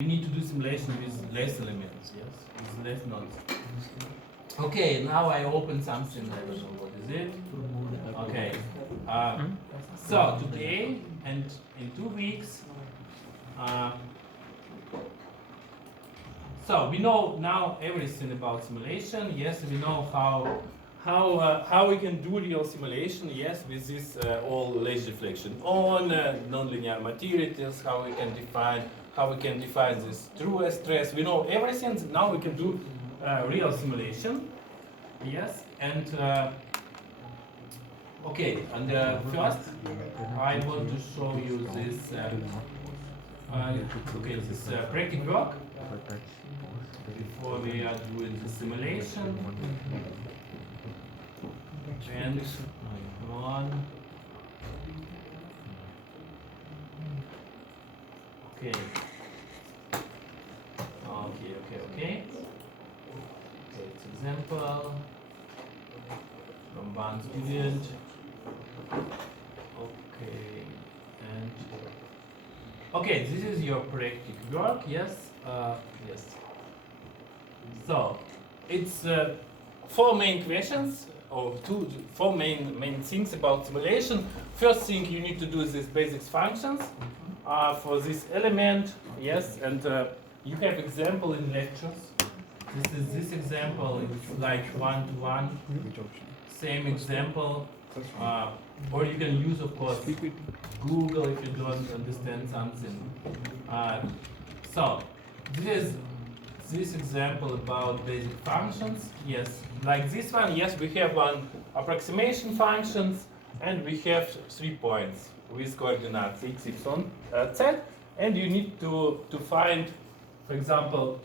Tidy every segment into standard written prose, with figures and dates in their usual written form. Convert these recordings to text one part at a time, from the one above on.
We need to do simulation with less elements, yes, with less nodes. Okay, now I open something, I don't know what is it. Okay, so today and in 2 weeks, so we know now everything about simulation. Yes, we know how we can do real simulation. Yes, with this all lazy deflection on nonlinear materials. How we can define this true stress. We know everything. Now we can do real simulation. Yes, and okay. And first, I want to show you this. Okay, this practical work. Before we are doing the simulation, and one. Okay. Okay. It's example from one student. Okay, and okay, this is your practical work. Yes. Yes. So it's 4 main questions, or 4 main things about simulation. First thing you need to do is these basic functions for this element. Yes, and you have example in lectures. This example is like 1-to-1. Same example, or you can use, of course, Google if you don't understand something. So this is this example about basic functions. Yes, like this one. Yes, we have one approximation functions, and we have 3 points with coordinates x, y, z, and you need to find, for example.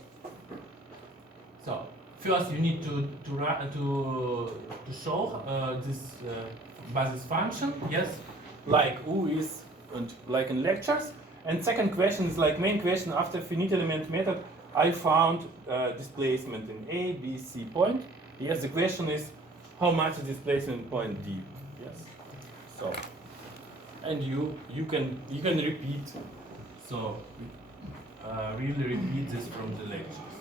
So first you need to show this basis function. Yes, like U is and like in lectures. And second question is like main question after finite element method. I found displacement in A, B, C point. Yes, the question is how much is displacement point D. Yes. So, and you can repeat. So really repeat this from the lectures.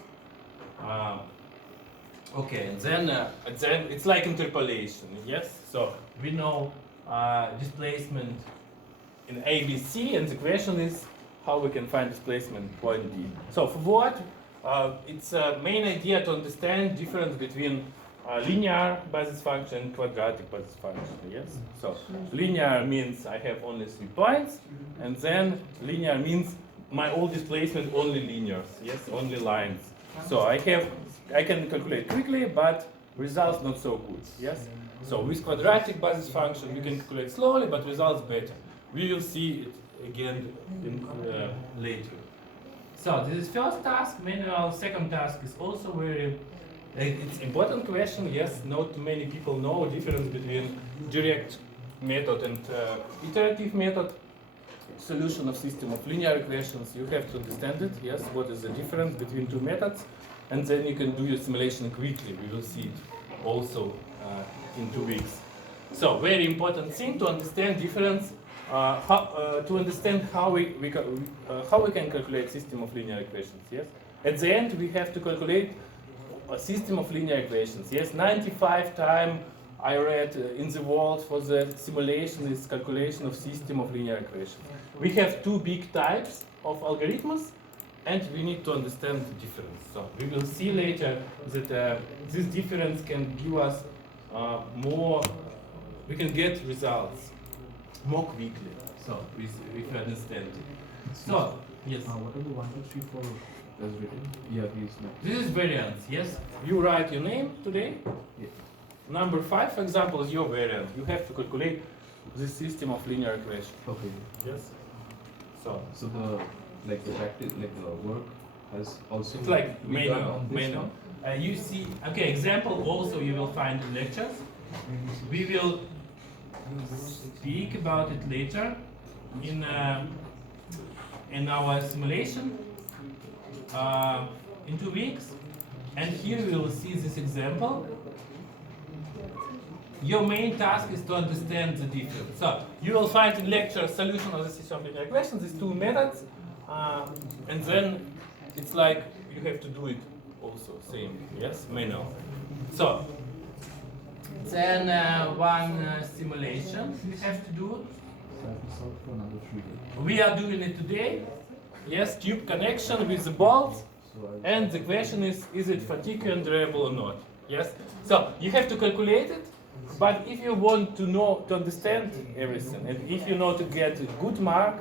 Okay, and then it's like interpolation. Yes. So we know displacement in A, B, C, and the question is how we can find displacement point D. So for what? It's a main idea to understand difference between linear basis function and quadratic basis function. Yes. So linear means I have only 3 points, and then linear means my all displacement only linears. Yes, only lines. So I can calculate quickly, but results not so good. Yes. So with quadratic basis function we can calculate slowly, but results better. We will see it again later. So this is first task, manual. Second task is also very, it's important question. Yes, not many people know difference between direct method and iterative method. Solution of system of linear equations. You have to understand it. Yes, what is the difference between 2 methods, and then you can do your simulation quickly. We will see it also in 2 weeks. So very important thing to understand difference. To understand how we can calculate system of linear equations. Yes. At the end, we have to calculate a system of linear equations. Yes. 95 times I read in the world for the simulation is calculation of system of linear equations. We have 2 big types of algorithms, and we need to understand the difference. So we will see later that this difference can give us more. We can get results more quickly. So we understand. So yes. What are the 1, 2, 3, 4 as written? Yeah, please. This is variance. Yes. You write your name today. Yeah. Number 5, for example, is your variant. You have to calculate the system of linear equation. Okay. Yes. So the practice, like the work has also. it's like manual. You see. Okay. Example also you will find in lectures. We will speak about it later in our simulation in 2 weeks, and here we will see this example. Your main task is to understand the difference. So you will find in lecture solution of the system of linear equations, these 2 methods, and then it's like you have to do it also same, yes, manual. So then one simulation we have to do. We are doing it today. Yes, tube connection with the bolts, and the question is it fatigue and durable or not? Yes. So you have to calculate it, but if you want to know to understand everything, and if you know to get a good mark,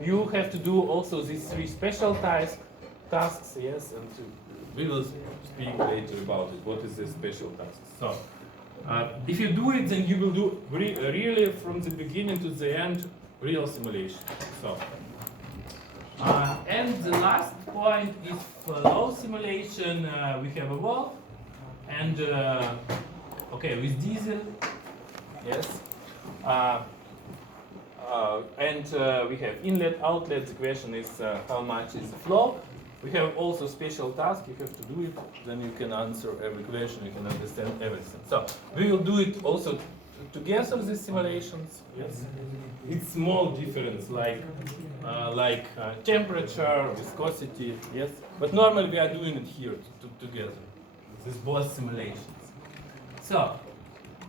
you have to do also these three special tasks. Yes, and we will speak later about it. What is the special tasks? So. If you do it, then you will do really from the beginning to the end real simulation. So, and the last point is flow simulation. We have a valve, and okay, with diesel, yes, and we have inlet, outlet. The question is how much is the flow. We have also special task. You have to do it, then you can answer every question, you can understand everything. So we will do it also together, these simulations. Yes, it's small difference like temperature, viscosity. Yes, but normally we are doing it here together. These both simulations. So,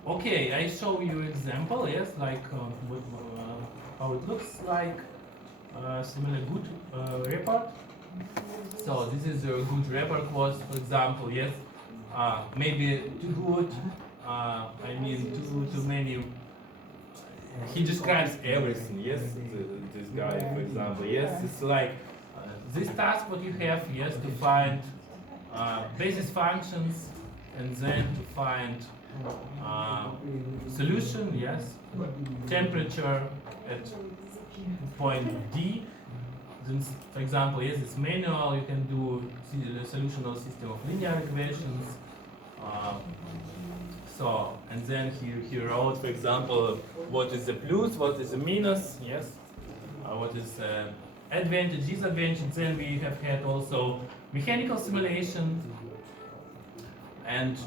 okay, I show you example. Yes, like how it looks like. Similar good report. So this is a good report was, for example, yes, maybe too good, I mean too many, he describes everything, yes, this guy, for example, yes, it's like, this task what you have, yes, to find basis functions, and then to find solution, yes, temperature at point D. For example, yes, it's manual, you can do the solutional system of linear equations. So, and then he wrote, for example, what is the plus, what is the minus, yes, what is advantage, disadvantage. Then we have had also mechanical simulation, and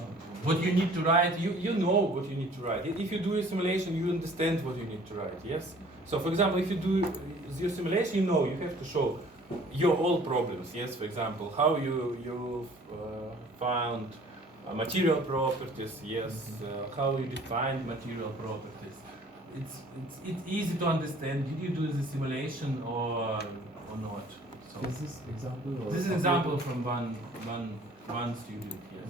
what you need to write, you know what you need to write. If you do a simulation, you understand what you need to write, yes? So, for example, if you do your simulation, you know you have to show your all problems. Yes, for example, how you found material properties. Yes, how you defined material properties. It's easy to understand. Did you do the simulation or not? So is this example? This is an example from one student. Yes.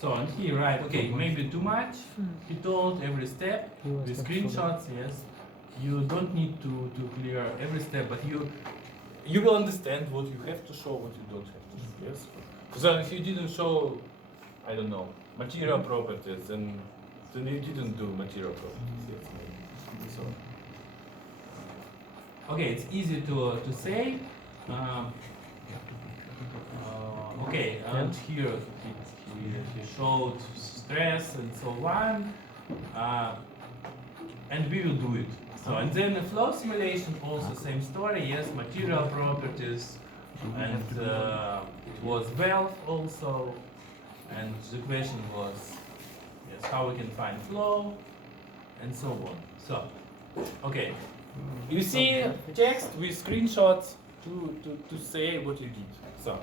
So and he right. Okay, maybe too much. He told every step with screenshots. Yes. You don't need to clear every step, but you will understand what you have to show, what you don't have to show. Yes. So if you didn't show, I don't know, material properties, then you didn't do material properties. Yes. So okay, it's easy to say. Okay, and here he showed stress and so on, and we will do it. So, and then the flow simulation, also same story, yes, material properties, and it was valve also, and the question was, yes, how we can find flow, and so on. So, okay, you see text with screenshots to say what you did. So,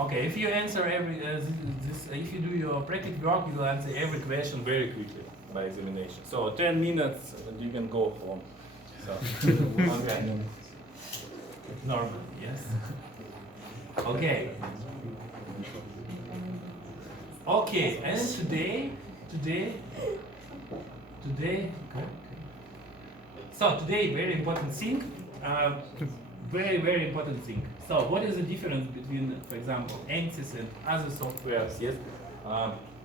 okay, if you answer every, if you do your practical work, you will answer every question very quickly by examination. So 10 minutes and you can go home. So, okay. Normal, yes. Okay. Okay, and today, so today very important thing, very important thing. So what is the difference between, for example, ANSYS and other softwares, yes?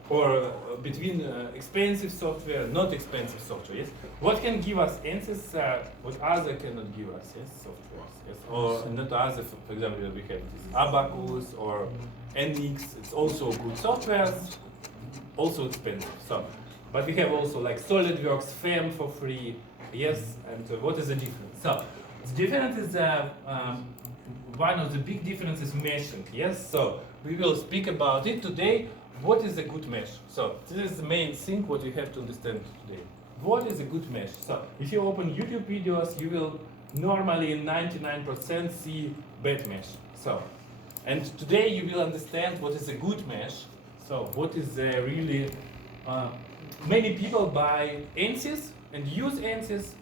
Or between expensive software, not expensive software, yes? What can give us ANSYS, what other cannot give us, yes, softwares, yes? Or not other, for example, we have this Abacus or NX, it's also good softwares, also expensive. So, but we have also like SolidWorks, FEM for free, yes? And what is the difference? So, the difference is one of the big differences is meshing, yes? So, we will speak about it today. What is a good mesh? So this is the main thing what you have to understand today. What is a good mesh? So if you open YouTube videos, you will normally 99% see bad mesh. So And today you will understand what is a good mesh. So what is really, many people buy ANSYS and use ANSYS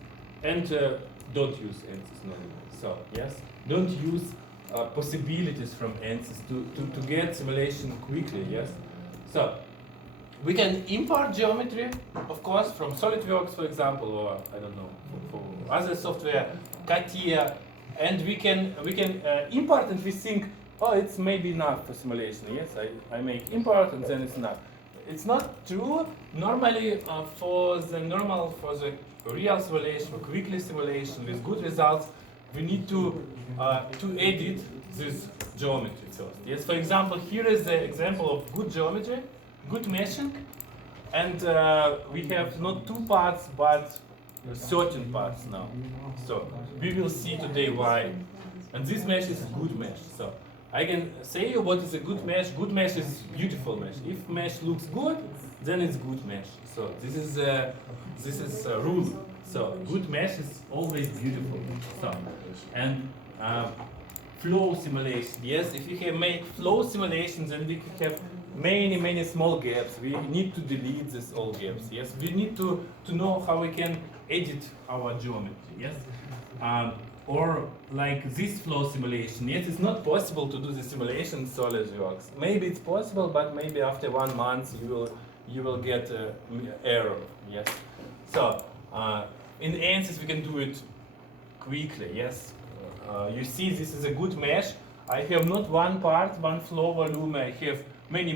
and don't use ANSYS normally. So yes, don't use possibilities from ANSYS to get simulation quickly, yes. So we can import geometry, of course, from SolidWorks, for example, or I don't know, for other software, CATIA, and we can import and we think, oh, it's maybe enough for simulation. Yes, I make import and then it's enough. It's not true. Normally, for the real simulation, for quickly simulation with good results, we need to edit this geometry first. Yes, for example, here is the example of good geometry, good meshing, and we have not 2 parts but 13 parts now. So we will see today why. And this mesh is a good mesh. So I can say you what is a good mesh. Good mesh is beautiful mesh. If mesh looks good, then it's good mesh. So this is a rule. So good mesh is always beautiful. So and flow simulation. Yes, if you have made flow simulations, then we have many small gaps. We need to delete these all gaps. Yes, we need to know how we can edit our geometry. Yes, or like this flow simulation. Yes, it's not possible to do the simulation in SolidWorks. Maybe it's possible, but maybe after 1 month you will get error. Yes, so in ANSYS we can do it quickly. Yes, you see this is a good mesh. I have not one part, one flow volume. I have many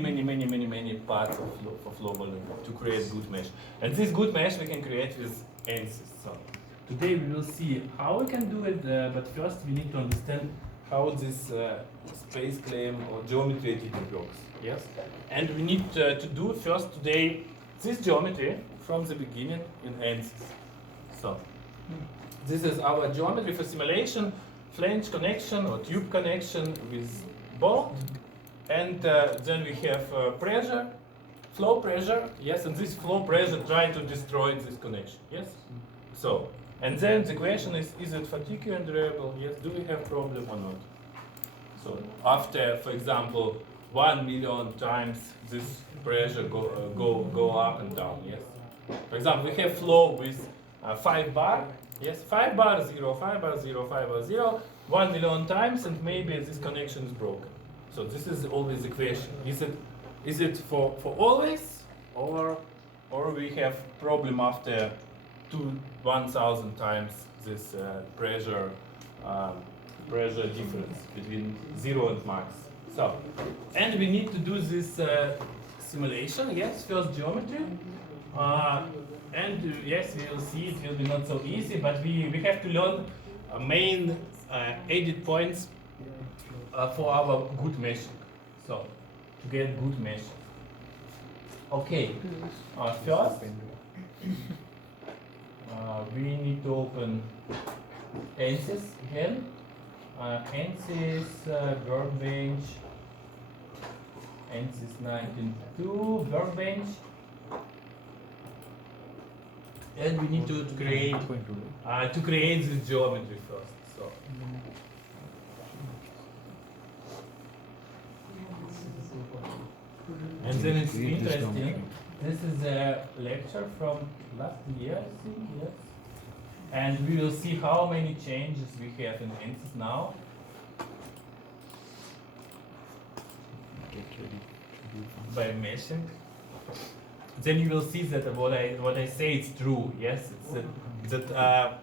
parts of flow volume to create good mesh. And this good mesh we can create with ANSYS. So today we will see how we can do it, but first we need to understand how this space claim or geometry editor works. Yes, and we need to do first today this geometry from the beginning in ANSYS. So this is our geometry for simulation, flange connection or tube connection with bolt, and then we have pressure, flow pressure. Yes, and this flow pressure try to destroy this connection. Yes, so. And then the question is it fatigue and durable? Yes, do we have problem or not? So after, for example, 1 million times this pressure go up and down, yes? For example, we have flow with 5 bar, yes? 5 bar, 0, 5 bar, 0, 5 bar, 0, 1 million times, and maybe this connection is broken. So this is always the question. Is it for always, or we have problem after 1,000 times this pressure difference between 0 and max. So, and we need to do this simulation. Yes, first geometry, and yes, we will see it will be not so easy, but we have to learn main edit points for our good meshing. So, to get good meshing. Okay, first. We need to open ANSYS again. ANSYS workbench, ANSYS 19.2 workbench, and we need to create this geometry first. So. And then it's interesting. This is a lecture from last year, I think, yes. And we will see how many changes we have in ANSYS now. By meshing. Then you will see that what I say is true. Yes, it's that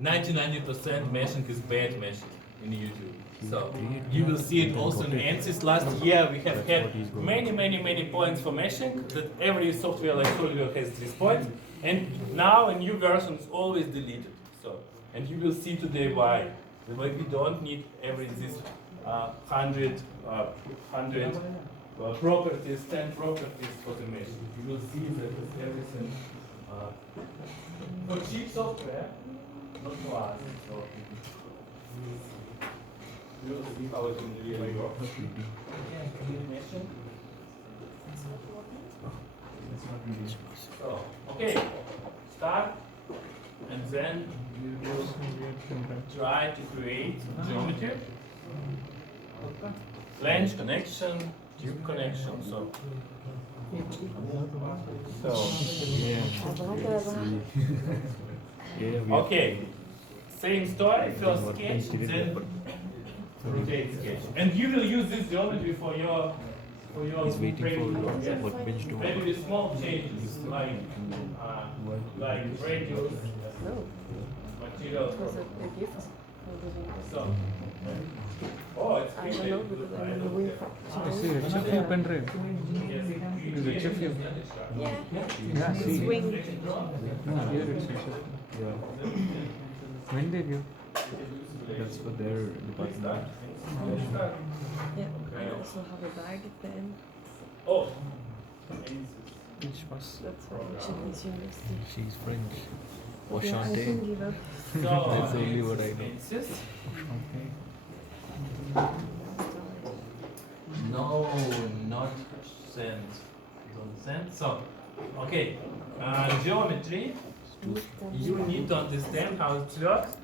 99% meshing is bad meshing in YouTube. So you will see it also in ANSYS. Last year we have had many points for meshing, that every software like SolidWorks has this point, and now a new version is always deleted. So, and you will see today why. We don't need this 100 properties, 10 properties for the meshing. You will see that everything for cheap software, not for us. So, we will see how it really works. So, okay, start, and then we will try to create geometry. flange connection, tube connection. So okay, same story. First sketch, then rotate sketch, and you will use this geometry for your He's waiting for yes? what bench to Maybe with small changes like radius, No, material. it was a gift. So, oh, it's I don't know because I'm on the way from. I see HFU pen drive. It is HFU. Yeah, Yeah, see. swing. No, here it's HFU. Yeah, When did you? that's for their department. Yeah, I also have a bag at the end. Oh, Which was? That's why I'm Chinese University. She's French. Yeah, I can Washante. give up. so That's only what I know. ANSYS. Washante. No, not send. Don't send. So, okay, geometry. You need to understand how it works.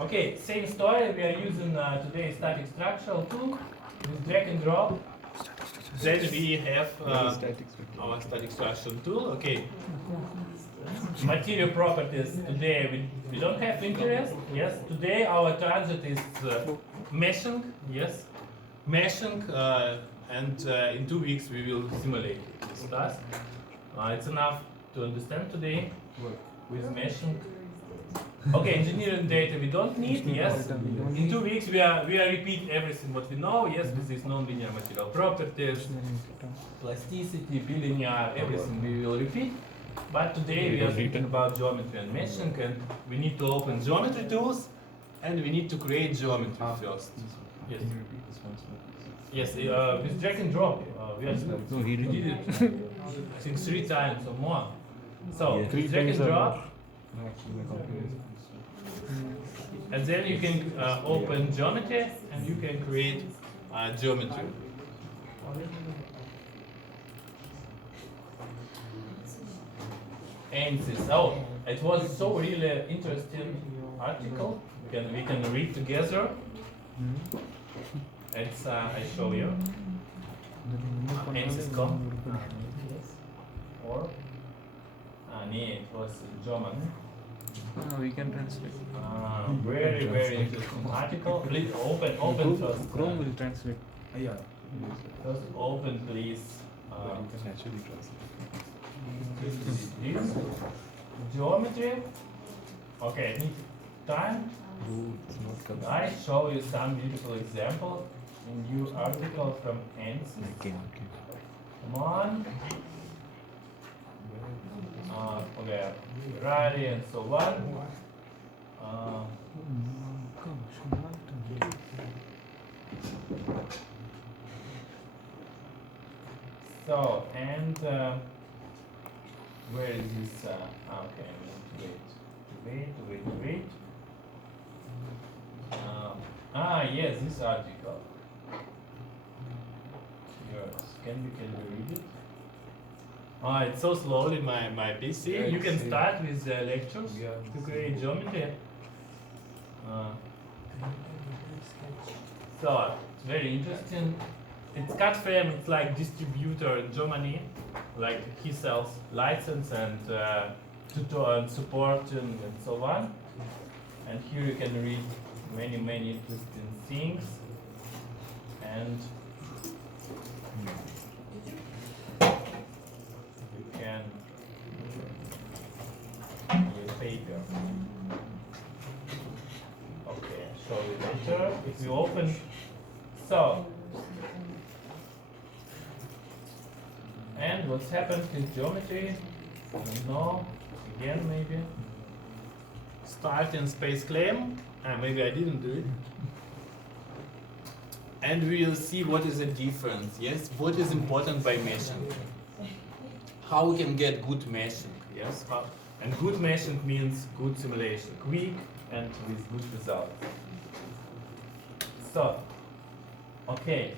Okay, same story. We are using today static structural tool with drag and drop. Then we have our static structural tool. Okay. Material properties today we don't have interest. Yes. Today our target is meshing. Yes. Meshing, and in 2 weeks we will simulate this task. It's enough to understand today with meshing. Okay, engineering data we don't need, yes. In 2 weeks we are repeat everything what we know, yes, with these non-linear material properties, plasticity, bilinear, everything we will repeat. But today we are speaking about geometry and meshing, and we need to open geometry tools and we need to create geometry first. Yes. Can you repeat this once more? Yes, with drag and drop, we No, he did didn't. it I think 3 times or more. So, Yeah. with drag and drop, No, actually, my computer is. and then you can open geometry and you can create geometry. ANSYS. Oh, it was so really interesting article. We can read together. It's I show you. ANSYS.com. Or it was German. No, we can translate. Very very interesting article. Please open first. Chrome will translate. Yeah. First open please. But you can actually translate. This geometry. Okay, I need time. Oh, it's not coming. I show you some beautiful example in new article from ANSYS. Okay. Come on. Okay, Ferrari and so on. So, and where is this? Okay, I need to wait. Yes, this article. Yes, can you read it? It's so slowly my PC. Yeah, You can it's, start with the lectures Yeah. to create geometry. So it's very interesting. It's cut frame. It's like distributor in Germany. Like he sells license and tutor and support and so on. And here you can read many interesting things. And you can use paper. Okay, I'll show you later. If you open, so, and what's happened with geometry? I don't know. Again, maybe. Start in space claim. Maybe I didn't do it. And we will see what is the difference. Yes, what is important by meshing. How we can get good meshing. Yes, and good meshing means good simulation, quick and with good results. So, okay.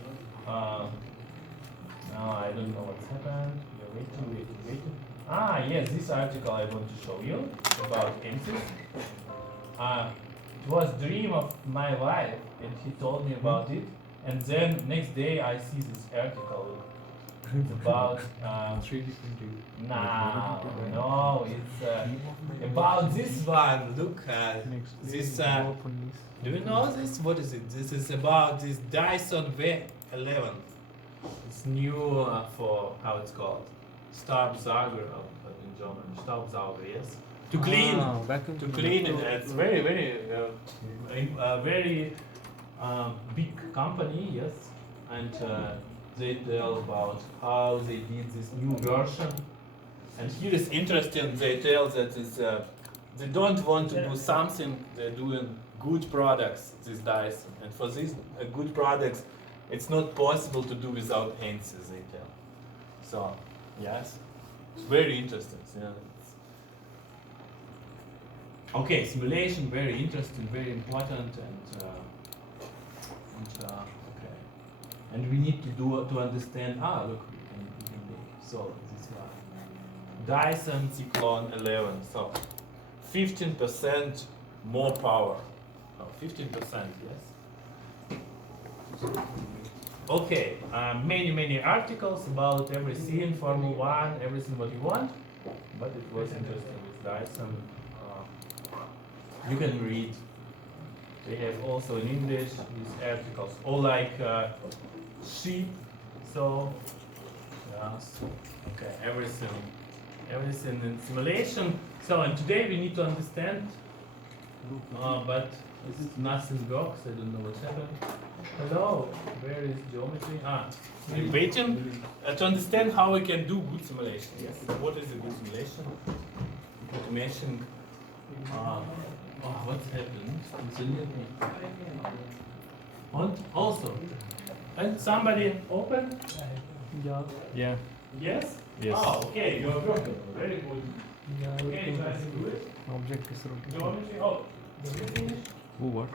Now I don't know what's happened. We are waiting. Yes, this article I want to show you about ANSYS. It was dream of my life, and he told me about it. And then next day I see this article. It's about 3D printing. no, it's about this one. Look, Next this. go up on this. Do you know this? What is it? This is about this Dyson V11. It's new for how it's called, Staubsauger in German. Staubsauger, yes. To clean, Vacuum to clean it. It's very, very big company, yes. And they tell about how they did this new version. And here is interesting. They tell that they don't want to do something. They're doing good products. These Dyson, and for these good products, it's not possible to do without ANSYS. They tell. So yes, it's very interesting. Yeah. Okay, simulation, very interesting, very important, and okay. And we need to understand. Look, we can solve this one. Dyson Cyclone 11. So 15% more power. 15%, yes. Okay, many articles about everything, Formula One, everything what you want. But it was interesting with Dyson. You can read. They have also in English these articles, all like sheep. So yes, okay, everything in simulation. So and today we need to understand, but nothing works. I don't know what's happened. Hello, where is geometry? We're waiting to understand how we can do good simulation. Yes. What is a good simulation? Automation. What's happened? And also, and somebody open? Yeah. Yeah. Yes? Yes. Okay, you're working. Very good. Yeah. Okay, try to do it. Object is rotating. Geometry. Did you finish? Oh, what?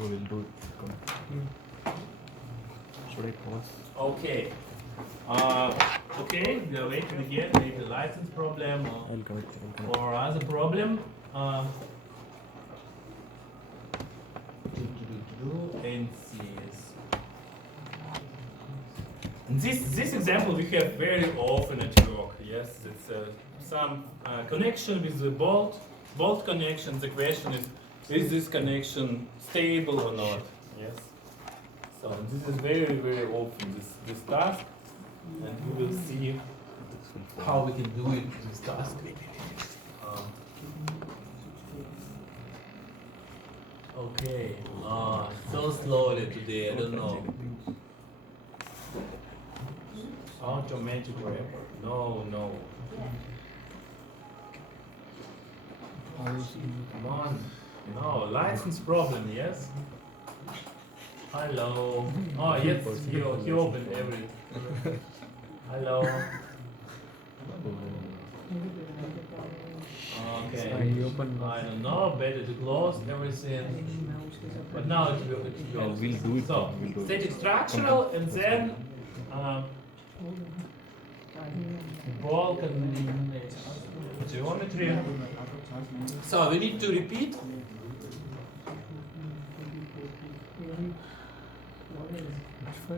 We will do it. Should I pause? Okay. Okay, we are waiting again, maybe a license problem I'll connect. or other problem. ANSYS. This example we have very often at work. Yes, it's some connection with the bolt connection. The question is this connection stable or not? Yes. So this is very often this task, and we will see how we can do it this task. Okay. So slowly today. I don't know. Automatic wrapper. No. Come on. No, license problem, yes? Hello. Oh, yes, he opened every. Hello. Okay. I open. I don't know, better to close everything. But now it will We'll do it. So, We'll do it. static structural and then bulk and geometry. So we need to repeat.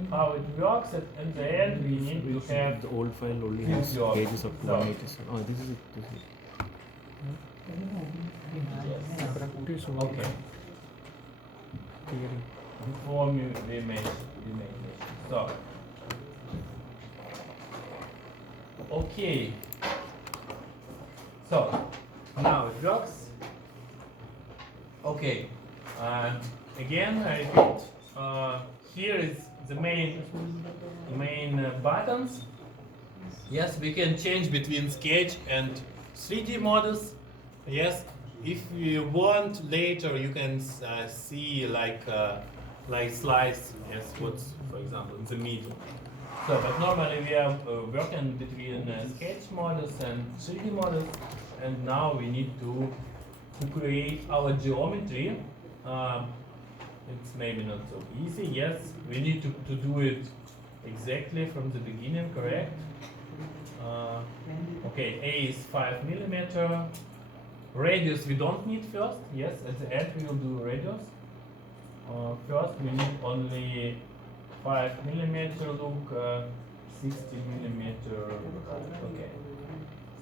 How it works, and in the end we need to have The old file only this has job. pages up to So- 187. Oh, this is it. This is practice. Okay. Theory. Before we make so. Okay. So now it works. Okay. Again, I repeat. Here is the main buttons. Yes, we can change between sketch and 3D models. Yes, if you want later, you can see like slice. Yes, what's for example in the middle. So, but normally we are working between sketch models and 3D models, and now we need to create our geometry. It's maybe not so easy. Yes, we need to do it exactly from the beginning, correct? Okay, A is 5 millimeter, Radius we don't need first. Yes, at the end we will do radius. First we need only 5 millimeter look, 60 millimeter. Okay.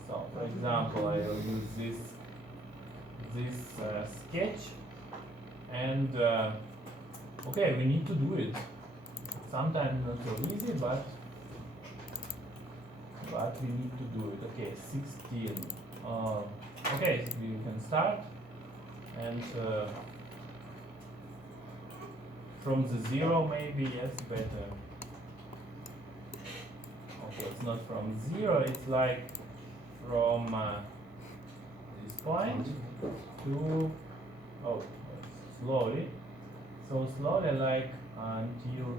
So for example, I will use this sketch, and okay, we need to do it. Sometimes not so easy, but we need to do it. Okay, 16. Okay, so we can start, and from the 0 maybe, yes, better. Okay, it's not from 0, it's like from this point to, oh, slowly. So slowly, like until,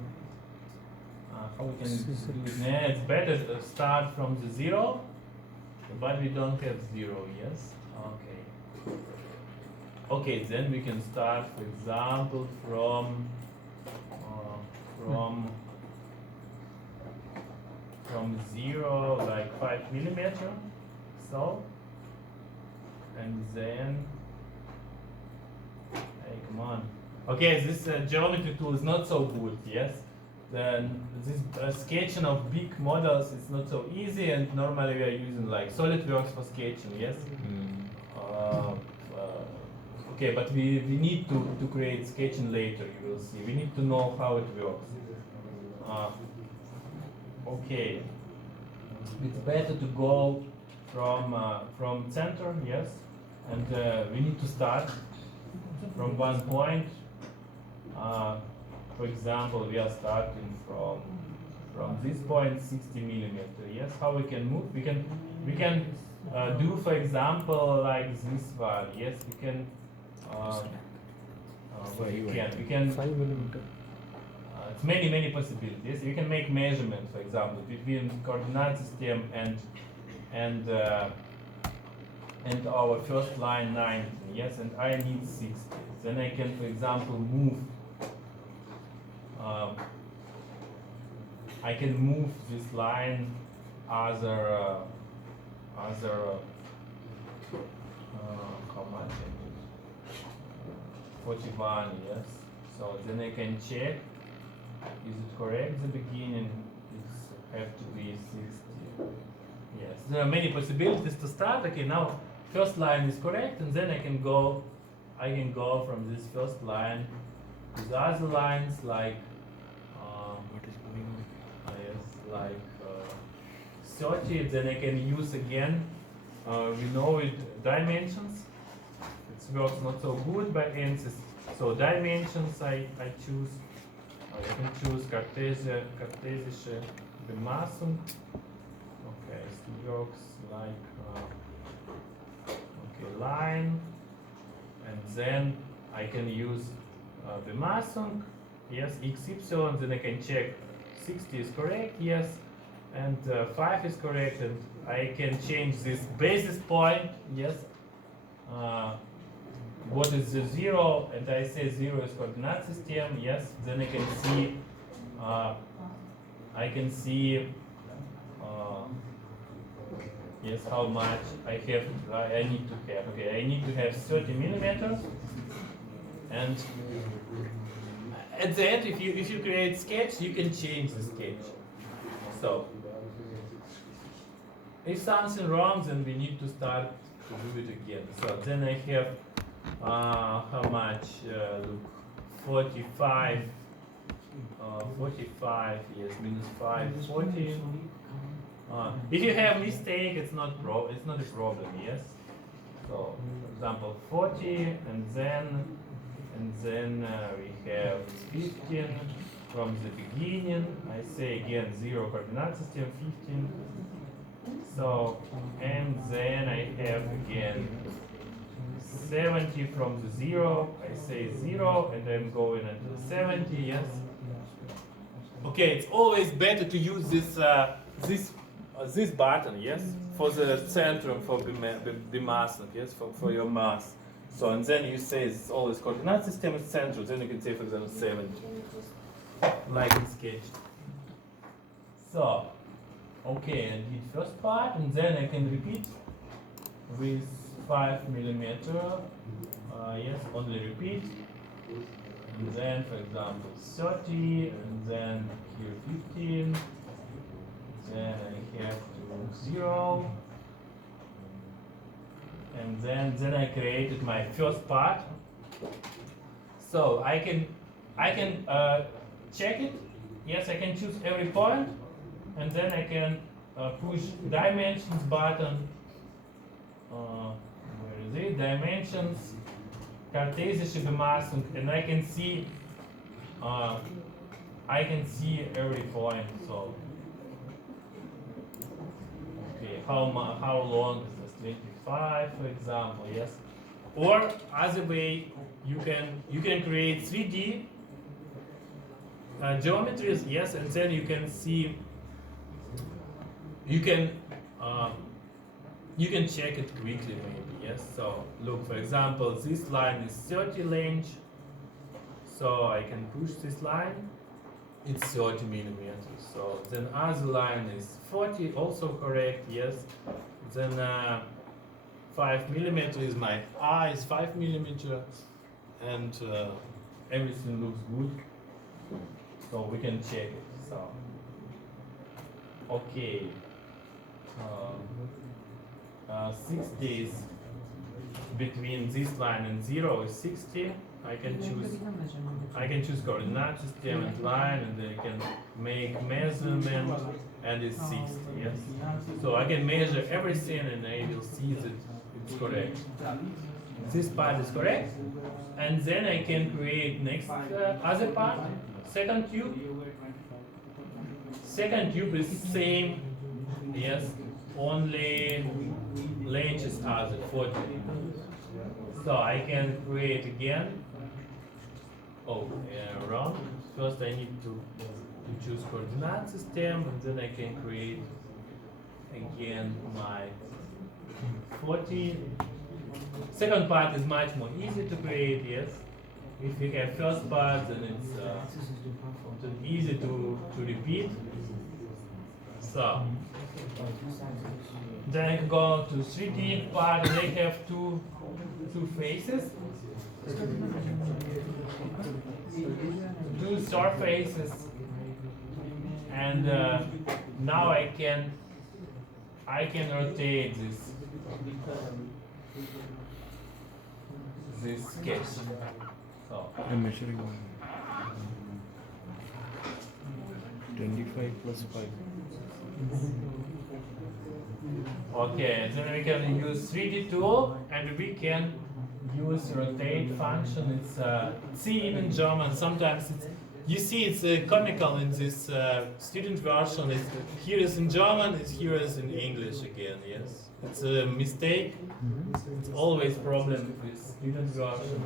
how we can do it? Yeah, it's better to start from the 0, but we don't have 0, yes? Okay. Okay, then we can start, for example, from 0, like 5 millimeter, so, and then, hey, come on. Okay, this geometry tool is not so good, yes? Then this sketching of big models is not so easy, and normally we are using like SolidWorks for sketching, yes? Okay, but we need to create sketching later, you will see. We need to know how it works. Okay, it's better to go from center, yes, and we need to start from one point. For example, we are starting from this point, 60 millimeter. Yes, how we can move? We can do, for example, like this one. Yes, we can. We can 5 millimeter. it's many possibilities. You can make measurement, for example, between coordinate system and our first line 19. Yes, and I need 60. Then I can, for example, move. I can move this line how much I need? 41, yes. So then I can check, is it correct, the beginning? It have to be 60. Yes, there are many possibilities to start. Okay, now first line is correct, and then I can go from this first line to the other lines, like What is going on? yes, like 30. Then I can use again. We know it dimensions. It works not so good by ANSYS. So dimensions I choose. I can choose kartesische Bemaßung. Okay, it works like okay, line, and then I can use Bemaßung. Yes, XY. Then I can check 60 is correct. Yes, and 5 is correct, and I can change this basis point. Yes. What is the 0? And I say 0 is coordinate system. Yes. Then I can see yes, how much I have. I need to have. Okay, I need to have 30 millimeters. And at the end, if you create sketch, you can change the sketch. So if something wrong, then we need to start to do it again. So then I have how much? Look, 45. 45. Yes, minus 5. 40. If you have mistake, it's not a problem. Yes. So, for example, 40, and then we have 15 from the beginning. I say again 0 coordinate system, 15. So, and then I have again 70 from the 0. I say 0, and I'm going until 70. Yes. Okay, it's always better to use this button, yes, for the centrum, for Bemaßung, yes, for your mass. So, and then you say it's always coordinate system is central. Then you can say, for example, 70, like in sketch. So, okay, I did first part, and then I can repeat with 5 millimeter. Yes, only repeat. And then, for example, 30, and then here 15. Then I have to 0. And then I created my first part. So I can check it. Yes, I can choose every point, and then I can push dimensions button. Where is it? Dimensions, kartesische Bemaßung, and I can see every point. So okay, how long is this? 25, for example. Yes, or other way, you can create 3D geometries. Yes, and then you can see. You can check it quickly, maybe. Yes. So look, for example, this line is 30 length, so I can push this line. It's 30 millimeters. So then other line is 40, also correct. Yes. Then 5 millimeter is my eye is 5 millimeter, and everything looks good. So we can check it. So okay. 60 is between this line and 0 is 60. I can choose coordinate system and line, and I can make measurement, and it's 60. Yes. So I can measure everything, and I will see that it's correct. This part is correct, and then I can create next other part. Second tube. Second tube is same. Yes. Only length is other 40. So I can create again. Oh, wrong. First I need to choose coordinate system, and then I can create again my 40. Second part is much more easy to create. Yes. If you have first part, then it's easy to repeat. So then I go to 3D part, and they have two faces, two surfaces, and now I can rotate this sketch. So I'm measuring 25 plus 5. okay, then we can use 3D tool, and we can use rotate function. It's C even German. Sometimes it's, you see it's comical in this student version. It's, here is in German, it's here is in English again. Yes, it's a mistake. It's always problem with student version.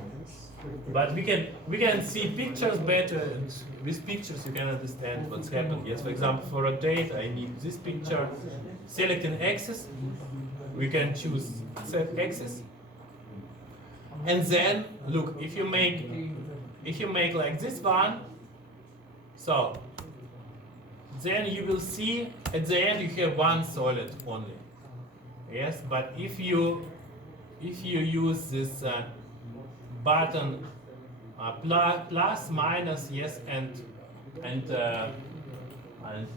But we can see pictures better, and with pictures you can understand what's happened. Yes, for example, for rotate, I need this picture. Select an axis. We can choose set axis, and then look. If you make like this one, so then you will see at the end you have one solid only. Yes, but if you use this button plus minus, yes, and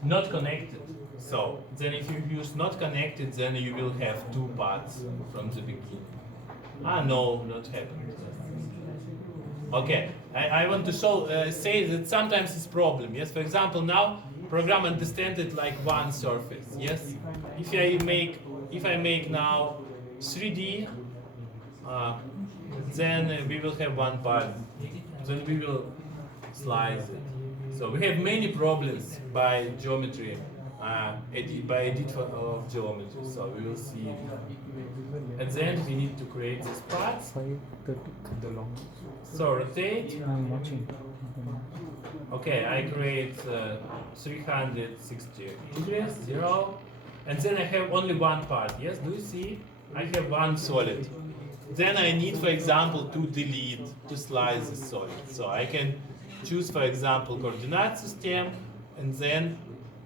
not connected. So then if you use not connected, then you will have two parts from the beginning. No, not happened. Okay, I want to show say that sometimes it's problem. Yes, for example, now program understands it like one surface. Yes, if I make now 3D. Then we will have one part. Then we will slice it. So we have many problems by geometry, by edit of geometry. So we will see. At the end, we need to create these parts. 530, the long. So rotate. I'm watching. Okay, I create 360 degrees, 0, and then I have only one part. Yes, do you see? I have one solid. Then I need, for example, to delete, to slice the solid. So I can choose, for example, coordinate system, and then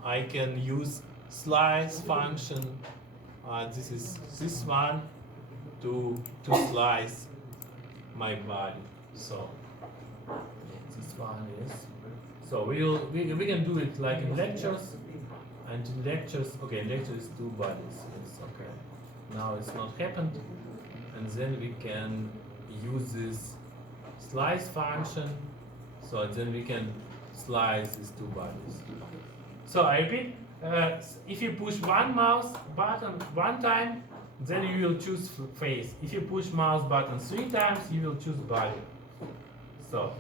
I can use slice function. This is this one, to slice my body. So this one is. So we can do it like in lectures, and in lectures, okay, lecture is 2 bodies. Yes, okay. Now it's not happened, and then we can use this slice function. So then we can slice these 2 bodies. So I repeat, if you push one mouse button 1 time, then you will choose face. If you push mouse button 3 times, you will choose body. So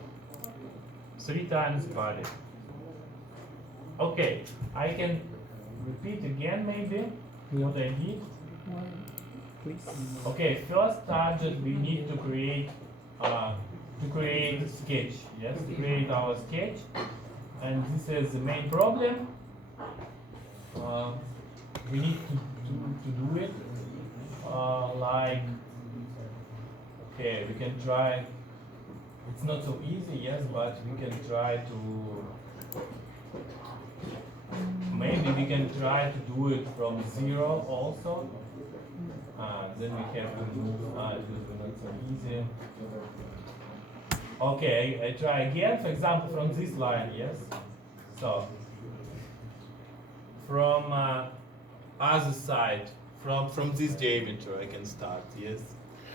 3 times body. Okay, I can repeat again maybe what I did. Okay, first target we need to create sketch. Yes, to create our sketch, and this is the main problem. We need to do it like, okay, we can try. It's not so easy, yes, but we can try to. Maybe we can try to do it from 0 also. Then we have to move. It will be not so easy. Okay, I try again. For example, from this line, yes. So from other side, from this diameter, I can start. Yes.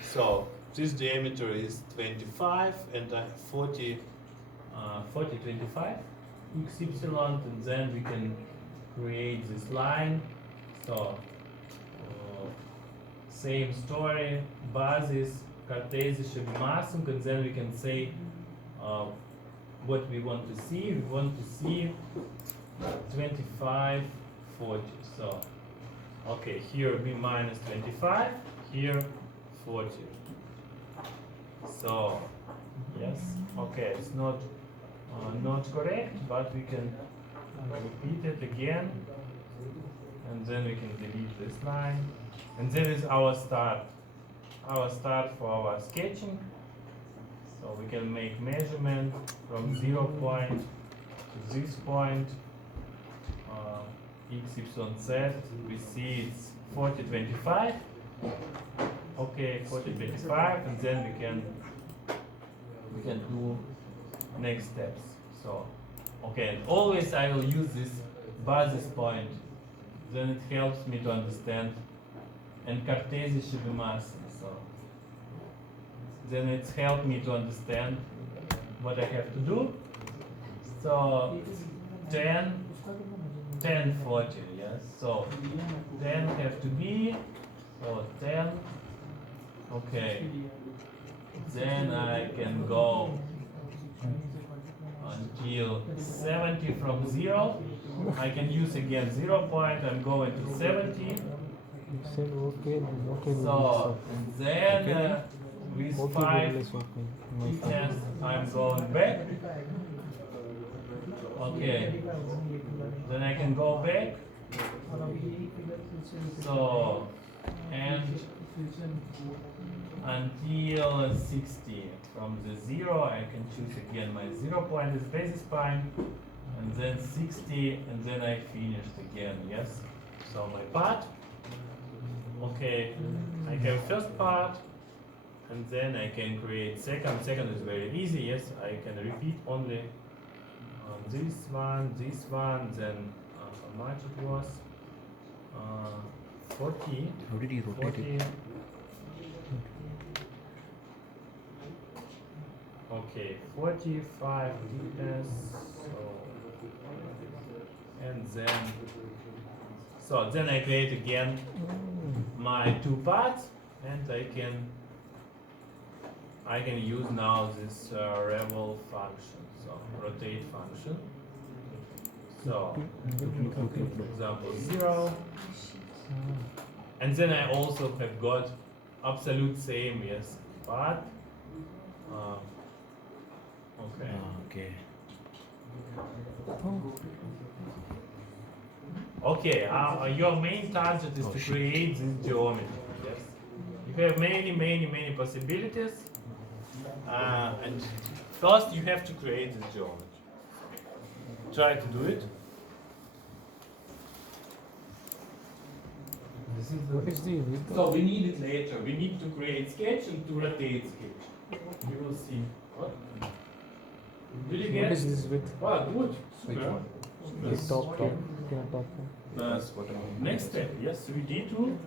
So this diameter is 25 and 40, 25 x epsilon, and then we can create this line. So same story, basis, cartesian massing, and then we can say what we want to see. We want to see 25, 40. So, okay, here b minus 25, here 40. So, yes, okay, it's not correct, but we can repeat it again, and then we can delete this line, and then is our start for our sketching. So we can make measurement from 0 point to this point, x epsilon z. We see it's 40, 25. Okay, 40, 25, and then we can do next steps. So, okay, and always I will use this basis point. Then it helps me to understand, and Cartesian should be massive. So then it's helped me to understand what I have to do. So 10, 40, yes. So 10 have to be, so 10, okay. Then I can go until 70 from 0. I can use again 0 point, I'm going to 70. So, and then with 5 tests, I'm going back. Okay, then I can go back. So, and until 60. From the 0, I can choose again my 0 point is basis point, and then 60, and then I finished again, yes? So my part. Okay, I have first part, and then I can create second. Second is very easy, yes, I can repeat only this one, then how much it was? 40. How did you rotate 40. it? Okay, 45 deepness, and then I create again my 2 parts, and I can use now this revolve function, so rotate function. So, for example, 0, and then I also have got absolute same, yes, part. Okay. Okay. Okay, your main target is to create this geometry. Yes, you have many possibilities, and first you have to create this geometry. Try to do it. This is What is the width? So we need it later. We need to create sketch and to rotate sketch. You will see. What? Did you What get? is this width? Wow, good. which Super. one? The Yes. top here. Yeah, top one. That's what I mean. Next step, yes, we need to